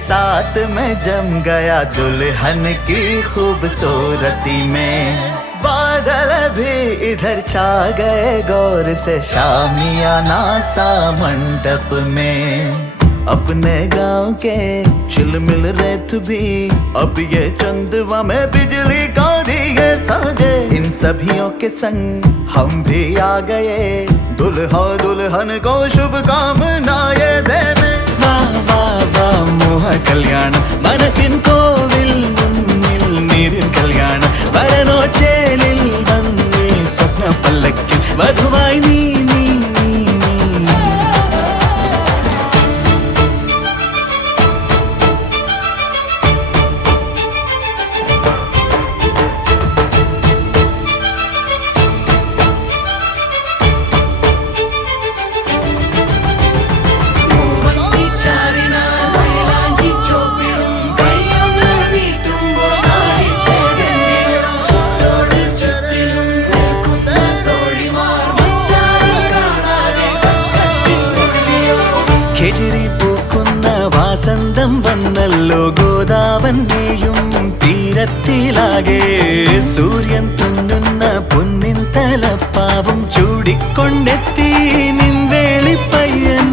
साथ में जम गया दुल्हन की खूबसूरती में। बादल भी इधर छा गए गौर से शामियाना सा मंडप में। अपने गांव के चिलमिल रेत भी अब ये चंदवा में बिजली का दिए सजे। इन सभियों के संग हम भी आ गए दुल्हा दुल्हन को शुभकामनाएं देने। वाह वाह वाह मोह कल्याण मनसिन कोविल मुन्निल नीरिन कल्याण वरनो ചേലിൽ വന്നേ സ്വപ്ന പല്ലക്കിൽ വധുവായി നീ നീ ഖേജിരി പൂക്കുന്ന വാസന്തം വന്നല്ലോ ഗോദാവന്റെയും തീരത്തിലാകെ സൂര്യൻ തുന്നുന്ന പൊന്നിൻ തലപ്പാവും ചൂടിക്കൊണ്ടെത്തി നിൻവേളിപ്പയ്യൻ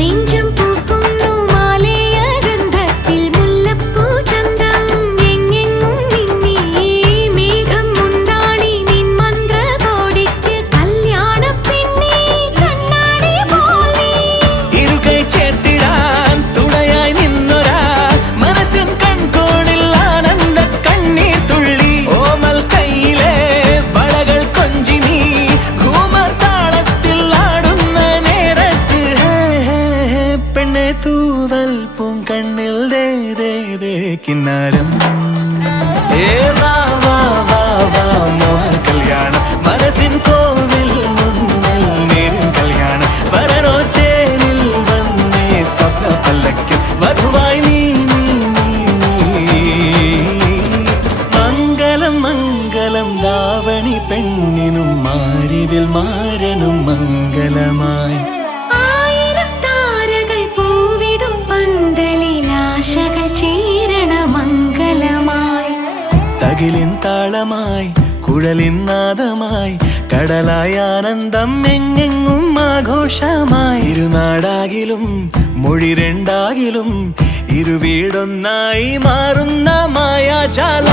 നെഞ്ചം പൂക്കുന്നു മാലയ ഗന്ധത്തിൽ മുല്ലപ്പൂ ചന്തം എങ്ങെങ്ങും മിന്നി മേഘം മുണ്ടാണി നിൻ മന്ത്രകോടിക്ക് കല്യാണ പെണ്ണേ കണ്ണാടി പോലെ ഇരുകൈ ചേർത്തിടാൻ തുണയായി നിന്നൊരാ മനസ്സിൻ കൺകോണിൽ ആനന്ദ കണ്ണീർ തുള്ളി ഓമൽ കൈയിലെ വളകൾ കൊഞ്ചി നീ ഘൂമർ താളത്തിൽ ആടുന്ന നേരത്ത് പെണ്ണെ തൂവൽ പൂങ്കണ്ണിൽ ദേ ദേ ദേ കിന്നാരം ഏ വാ വാ വാ വാ മോഹ കല്യാണം മനസ്സിൻ കോവിൽ മുന്നിൽ നേരിൻ കല്യാണം വരനോ ചേലിൽ വന്നേ സ്വപ്ന പല്ലക്കിൽ വധുവായി നീ നീ നീ നീ മംഗളം മംഗളം ദാവണി പെണ്ണിനും മാരിവിൽ മാരനും മംഗളമായി ആയിരം താരകൾ പൂവിടും പന്തലിൽ ആശകൾ ചേരണ മംഗളമായി തകിലിൻ താളമായി കുഴലിൻ നാദമായി കടലായ ആനന്ദം എങ്ങെങ്ങും ആഘോഷമായി ഇരുനാടാകിലും മൊഴി രണ്ടാകിലും ഇരുവീടൊന്നായി മാറുന്ന മായാജാല